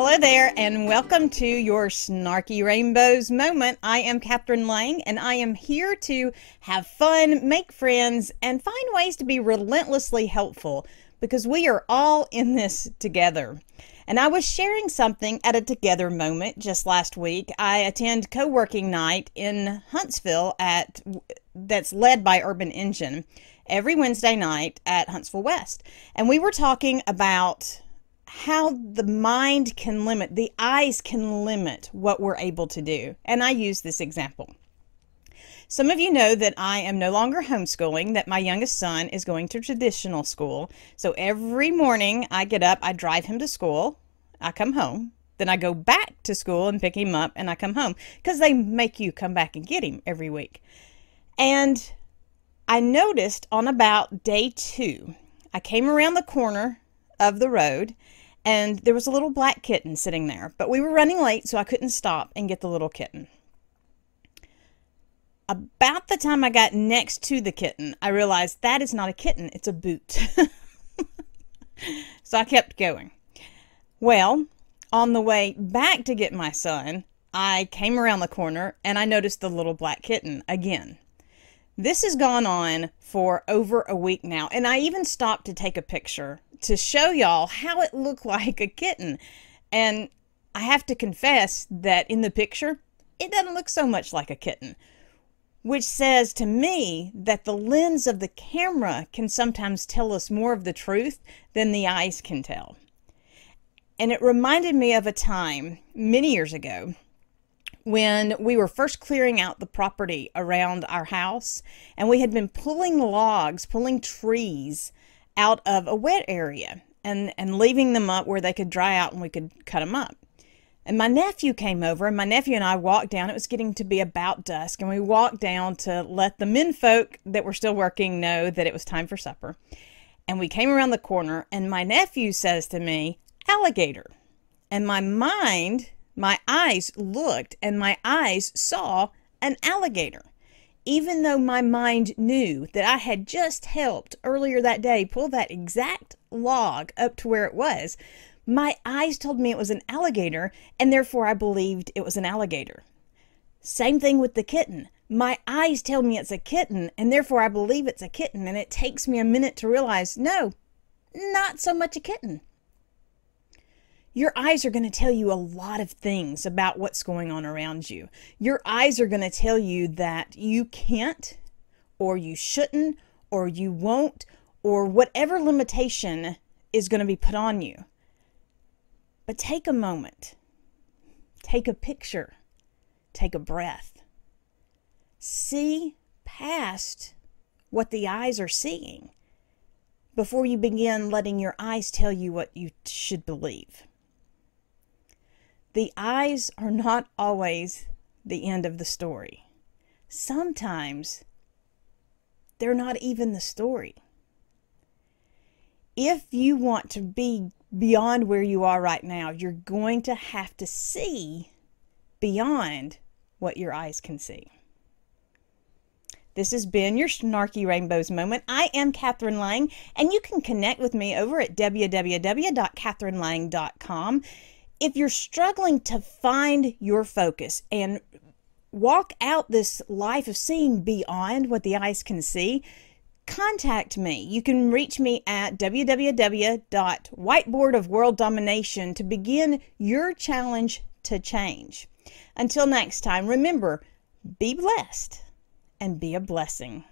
Hello there, and welcome to your Snarky Rainbows moment. I am Kathryn Lang, and I am here to have fun, make friends, and find ways to be relentlessly helpful because we are all in this together. And I was sharing something at a together moment just last week. I attend co-working night in Huntsville that's led by Urban Engine every Wednesday night at Huntsville West. And we were talking about how the mind can limit, the eyes can limit what we're able to do. And I use this example. Some of you know that I am no longer homeschooling, that my youngest son is going to traditional school. So every morning I get up, I drive him to school, I come home, then I go back to school and pick him up and I come home because they make you come back and get him every week. And I noticed on about day 2, I came around the corner of the road and there was a little black kitten sitting there, but we were running late, so I couldn't stop and get the little kitten. About the time I got next to the kitten, I realized that is not a kitten, it's a boot. So I kept going. Well, on the way back to get my son, I came around the corner and I noticed the little black kitten again. This has gone on for over a week now, and I even stopped to take a picture to show y'all how it looked like a kitten. And I have to confess that in the picture, it doesn't look so much like a kitten, which says to me that the lens of the camera can sometimes tell us more of the truth than the eyes can tell. And it reminded me of a time many years ago when we were first clearing out the property around our house, and we had been pulling logs, pulling trees out of a wet area and leaving them up where they could dry out and we could cut them up. And my nephew came over, and my nephew and I walked down. It was getting to be about dusk, and we walked down to let the menfolk that were still working know that it was time for supper. And we came around the corner, and my nephew says to me, "Alligator." And my eyes looked, and my eyes saw an alligator. Even though my mind knew that I had just helped earlier that day pull that exact log up to where it was, my eyes told me it was an alligator, and therefore I believed it was an alligator. Same thing with the kitten. My eyes tell me it's a kitten, and therefore I believe it's a kitten, and it takes me a minute to realize, no, not so much a kitten. Your eyes are going to tell you a lot of things about what's going on around you. Your eyes are going to tell you that you can't, or you shouldn't, or you won't, or whatever limitation is going to be put on you. But take a moment. Take a picture. Take a breath. See past what the eyes are seeing before you begin letting your eyes tell you what you should believe. The eyes are not always the end of the story. Sometimes they're not even the story. If you want to be beyond where you are right now, you're going to have to see beyond what your eyes can see. This has been your Snarky Rainbows moment. I am Kathryn Lang, and you can connect with me over at www.kathrynlang.com. If you're struggling to find your focus and walk out this life of seeing beyond what the eyes can see, contact me. You can reach me at www.whiteboardofworlddomination to begin your challenge to change. Until next time, remember, be blessed and be a blessing.